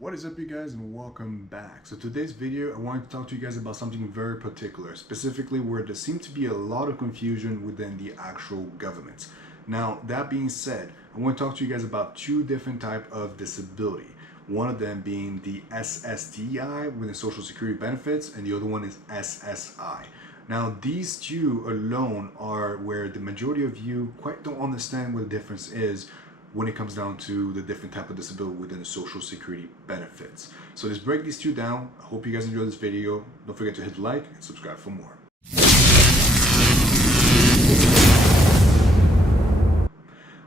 What is up, you guys, and welcome back. So today's video, I wanted to talk to you guys about something very particular, specifically where there seems to be a lot of confusion within the actual government. Now, that being said, I want to talk to you guys about two different types of disability. One of them being the SSDI with the Social Security benefits, and the other one is SSI. Now, these two alone are where the majority of you quite don't understand what the difference is when it comes down to the different type of disability within the Social Security benefits. So let's break these two down. I hope you guys enjoyed this video. Don't forget to hit like and subscribe for more.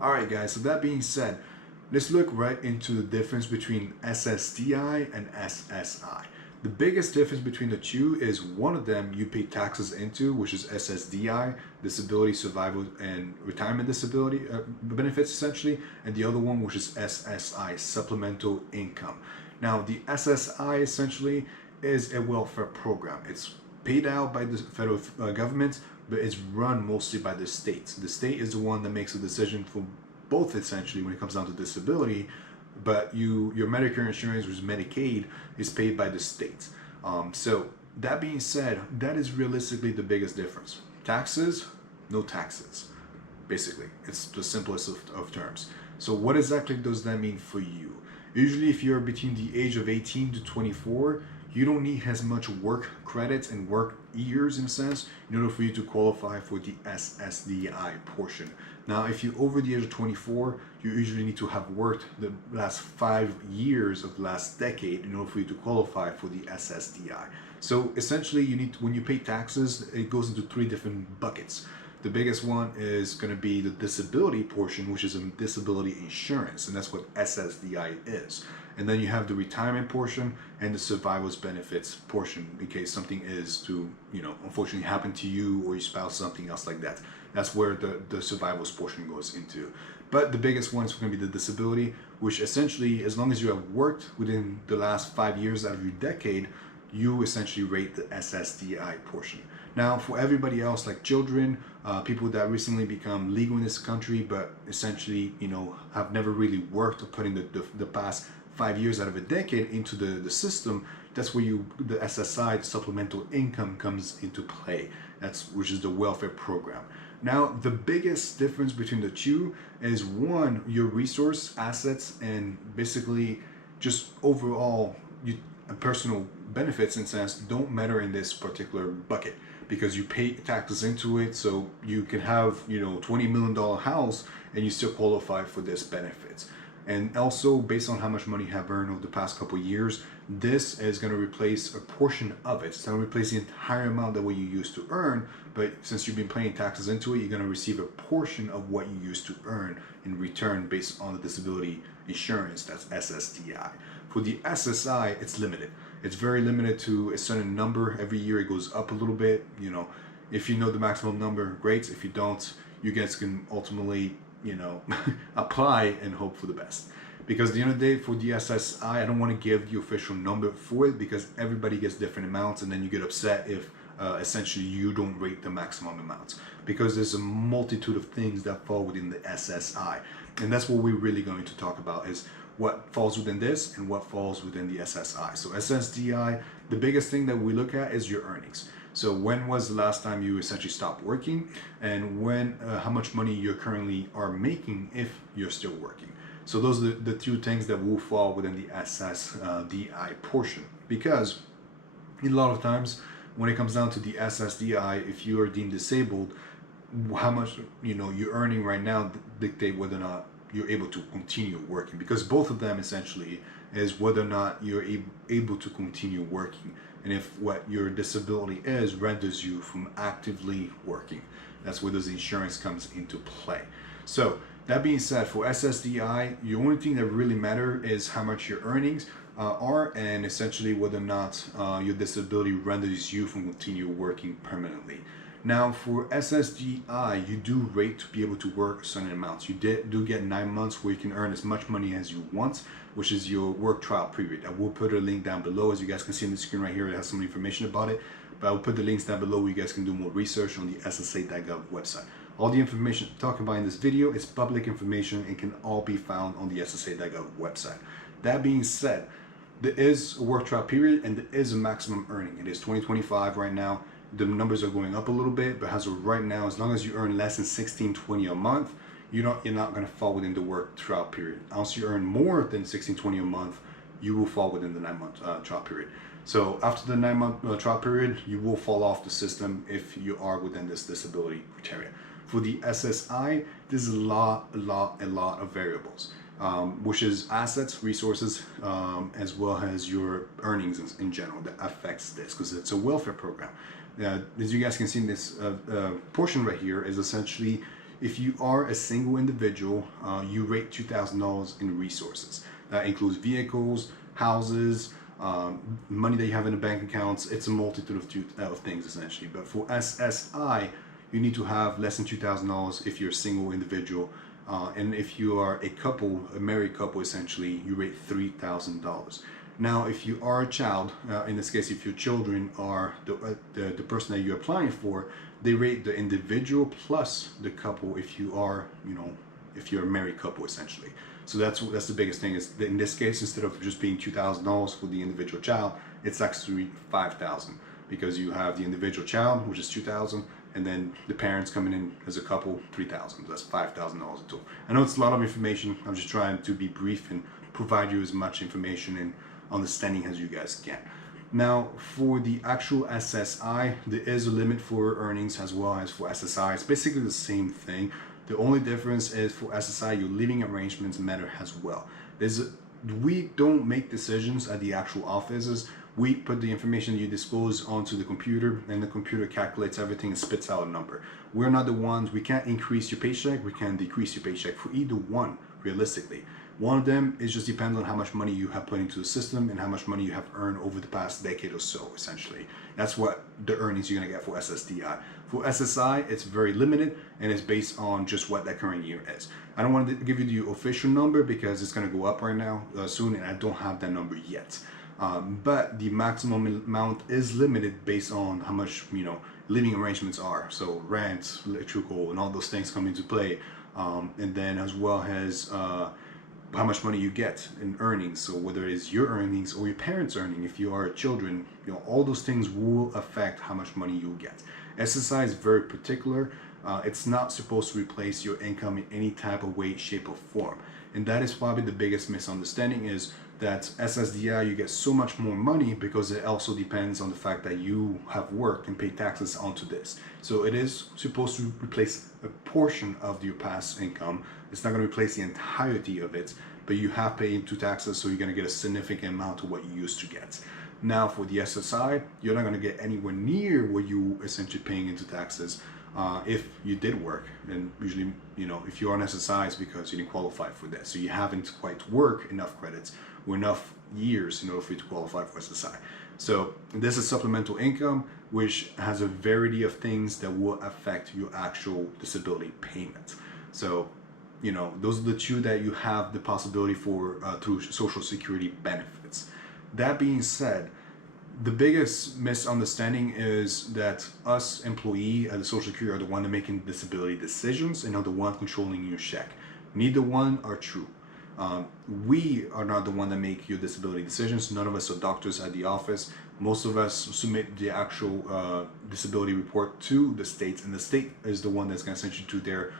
Alright guys, so that being said, let's look right into the difference between SSDI and SSI. The biggest difference between the two is one of them you pay taxes into, which is SSDI, Disability, Survival, and Retirement Disability benefits essentially, and the other one which is SSI, Supplemental Income. Now the SSI essentially is a welfare program. It's paid out by the federal government, but it's run mostly by the states. The state is the one that makes a decision for both essentially when it comes down to disability, but your Medicare insurance, which is Medicaid, is paid by the state. So that being said, that is realistically the biggest difference. Taxes, no taxes. Basically, it's the simplest of terms. So what exactly does that mean for you? Usually if you're between the age of 18 to 24, you don't need as much work credits and work years in a sense in order for you to qualify for the SSDI portion. Now, if you're over the age of 24, you usually need to have worked the last 5 years of the last decade in order for you to qualify for the SSDI. So essentially, you need to, when you pay taxes, it goes into 3 different buckets. The biggest one is going to be the disability portion, which is a disability insurance, and that's what SSDI is. And then you have the retirement portion and the survivor's benefits portion in case something is to, unfortunately happen to you or your spouse, something else like that. That's where the survivor's portion goes into. But the biggest one is going to be the disability, which essentially, as long as you have worked within the last 5 years out of your decade, you essentially rate the SSDI portion. Now, for everybody else, like children, people that recently become legal in this country, but essentially, have never really worked or put in the past 5 years out of a decade into the system, that's where the SSI, the supplemental income, comes into play. Which is the welfare program. Now, the biggest difference between the two is one, your resource assets and basically just overall personal benefits in sense don't matter in this particular bucket because you pay taxes into it. So you can have $20 million house and you still qualify for this benefits. And also based on how much money you have earned over the past couple of years, this is going to replace a portion of it. It's going to replace the entire amount that what you used to earn, but since you've been paying taxes into it, you're going to receive a portion of what you used to earn in return based on the disability insurance, that's SSDI. For the SSI, it's limited. It's very limited to a certain number. Every year it goes up a little bit. If you know the maximum number, great. If you don't, you guys can ultimately apply and hope for the best. Because at the end of the day, for the SSI, I don't want to give the official number for it because everybody gets different amounts, and then you get upset if essentially you don't rate the maximum amounts, because there's a multitude of things that fall within the SSI, and that's what we're really going to talk about, is what falls within this and what falls within the SSI. So SSDI, the biggest thing that we look at is your earnings. So when was the last time you essentially stopped working, and how much money you currently are making if you're still working. So those are the 2 things that will fall within the SSDI portion, because a lot of times when it comes down to the SSDI, if you are deemed disabled, how much you're earning right now dictate whether or not you're able to continue working, because both of them essentially is whether or not you're able to continue working, and if what your disability is renders you from actively working. That's where the insurance comes into play. So that being said, for SSDI, the only thing that really matters is how much your earnings are, and essentially whether or not your disability renders you from continue working permanently. Now for SSDI, you do rate to be able to work certain amounts. You do get 9 months where you can earn as much money as you want, which is your work trial period. I will put a link down below, as you guys can see on the screen right here. It has some information about it, but I will put the links down below where you guys can do more research on the SSA.gov website. All the information talking about in this video is public information and can all be found on the SSA.gov website. That being said, there is a work trial period and there is a maximum earning. It is 2025 right now. The numbers are going up a little bit, but as of right now, as long as you earn less than 1620 a month, you're not going to fall within the work trial period. Once you earn more than 1620 a month, you will fall within the 9-month trial period. So after the 9-month trial period, you will fall off the system if you are within this disability criteria. For the SSI, there's a lot of variables, which is assets, resources, as well as your earnings in general that affects this, because it's a welfare program. As you guys can see in this portion right here is essentially, if you are a single individual, you rate $2,000 in resources. That includes vehicles, houses, money that you have in the bank accounts. It's a multitude of things essentially. But for SSI, you need to have less than $2,000 if you're a single individual. And if you are a couple, a married couple essentially, you rate $3,000. Now, if you are a child, in this case, if your children are the person that you're applying for, they rate the individual plus the couple if you are, if you're a married couple essentially. So that's the biggest thing is that in this case, instead of just being $2,000 for the individual child, it's actually $5,000 because you have the individual child, which is $2,000, and then the parents coming in as a couple, $3,000. That's $5,000 in total. I know it's a lot of information. I'm just trying to be brief and provide you as much information and understanding as you guys can. Now, for the actual SSI, there is a limit for earnings as well as for SSI. It's basically the same thing. The only difference is for SSI, your living arrangements matter as well. We don't make decisions at the actual offices. We put the information you disclose onto the computer, and the computer calculates everything and spits out a number. We're not the ones, we can't increase your paycheck, we can't decrease your paycheck for either one, realistically. One of them is just depends on how much money you have put into the system and how much money you have earned over the past decade or so, essentially. That's what the earnings you're gonna get for SSDI. For SSI, it's very limited and it's based on just what that current year is. I don't want to give you the official number because it's gonna go up right now soon, and I don't have that number yet. But the maximum amount is limited based on how much living arrangements are. So rent, electrical, and all those things come into play, and then as well as how much money you get in earnings. So whether it is your earnings or your parents' earning, if you are children, all those things will affect how much money you get. SSI is very particular. It's not supposed to replace your income in any type of way, shape, or form. And that is probably the biggest misunderstanding, is that SSDI, you get so much more money because it also depends on the fact that you have worked and paid taxes onto this. So it is supposed to replace a portion of your past income. It's not going to replace the entirety of it, but you have paid into taxes, so you're going to get a significant amount of what you used to get. Now for the SSI, you're not going to get anywhere near what you essentially paying into taxes if you did work. And usually, if you're on SSI, it's because you didn't qualify for that. So you haven't quite worked enough credits or enough years in order for you to qualify for SSI. So this is supplemental income, which has a variety of things that will affect your actual disability payment. So, those are the two that you have the possibility for through Social Security benefits. That being said, the biggest misunderstanding is that us employee at the Social Security are the one that making disability decisions and are the one controlling your check. Neither one are true. We are not the one that make your disability decisions. None of us are doctors at the office. Most of us submit the actual disability report to the state, and the state is the one that's going to send you to their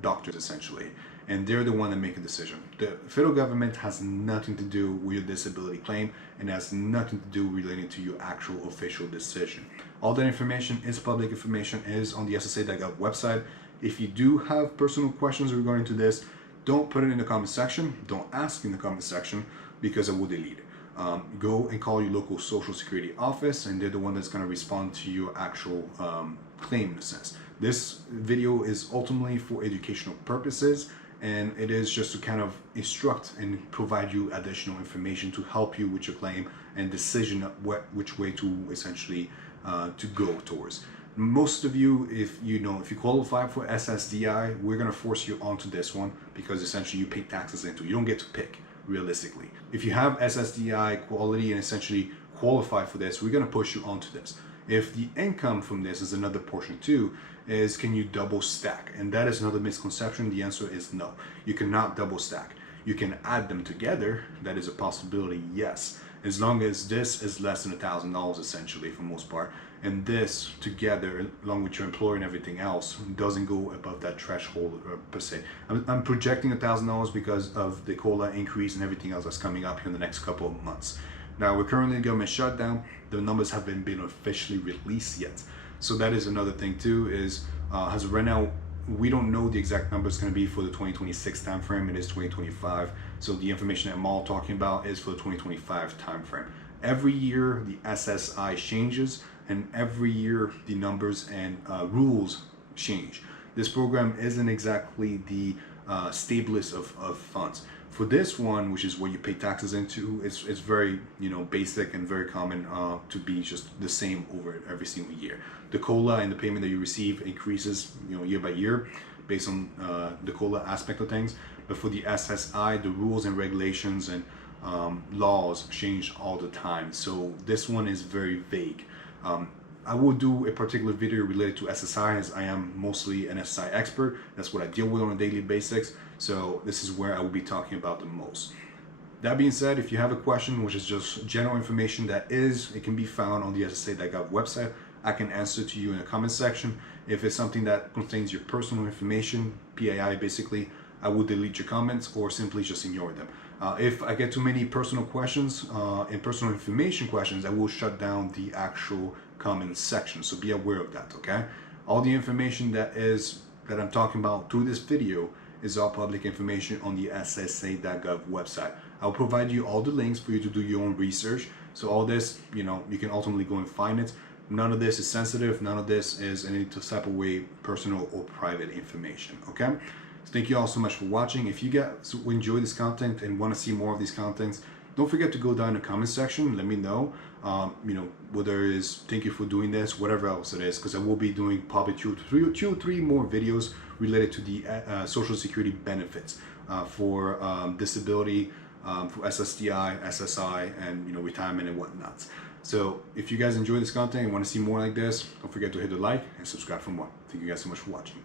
doctors essentially, and they're the one that make a decision. The federal government has nothing to do with your disability claim, and has nothing to do relating to your actual official decision. All that information is public information, is on the SSA.gov website. If you do have personal questions regarding to this, don't put it in the comment section. Don't ask in the comment section because I will delete it. Go and call your local Social Security office, and they're the one that's going to respond to your actual claim in a sense. This video is ultimately for educational purposes, and it is just to kind of instruct and provide you additional information to help you with your claim and decision which way to essentially to go towards. Most of you, if you qualify for SSDI, we're going to force you onto this one because essentially you pay taxes into. You don't get to pick, realistically. If you have SSDI quality and essentially qualify for this, we're going to push you onto this. If the income from this is another portion too, is can you double stack? And that is another misconception. The answer is no. You cannot double stack. You can add them together. That is a possibility, yes. As long as this is less than $1,000 essentially for most part, and this together along with your employer and everything else doesn't go above that threshold per se. I'm projecting $1,000 because of the COLA increase and everything else that's coming up here in the next couple of months. Now we're currently in government shutdown. The numbers haven't been officially released yet. So that is another thing too, is as of right now, we don't know the exact number it's going to be for the 2026 timeframe. It is 2025. So the information that I'm all talking about is for the 2025 timeframe. Every year the SSI changes, and every year the numbers and rules change. This program isn't exactly the stablest of funds. For this one, which is what you pay taxes into, it's very basic and very common to be just the same over every single year. The COLA and the payment that you receive increases year by year based on the COLA aspect of things. But for the SSI, the rules and regulations and laws change all the time. So this one is very vague. I will do a particular video related to SSI, as I am mostly an SSI expert. That's what I deal with on a daily basis. So this is where I will be talking about the most. That being said, if you have a question, which is just general information it can be found on the SSA.gov website, I can answer to you in the comment section. If it's something that contains your personal information, PII basically, I will delete your comments or simply just ignore them. If I get too many personal questions and personal information questions, I will shut down the actual comment section. So be aware of that, okay? All the information that I'm talking about through this video is all public information on the SSA.gov website. I'll provide you all the links for you to do your own research. So all this, you can ultimately go and find it. None of this is sensitive. None of this is in any type of way personal or private information, okay? So thank you all so much for watching. If you guys enjoy this content and want to see more of these contents, don't forget to go down in the comment section. Let me know, whether it is thank you for doing this, whatever else it is, because I will be doing probably two or three more videos related to the Social Security benefits for disability, for SSDI, SSI, and retirement and whatnot. So if you guys enjoy this content and want to see more like this, don't forget to hit the like and subscribe for more. Thank you guys so much for watching.